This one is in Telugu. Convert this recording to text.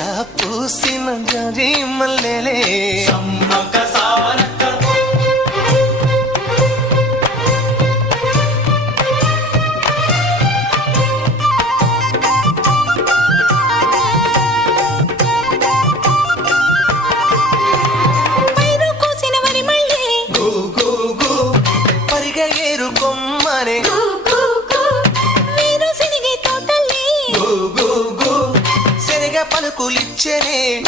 సమ్మక్క పూసిన జాజి మల్లెలే సమ్మక్క సావనక్క పరిగ ఏరు కొమ్మనే. పలుకులిచ్చెనే.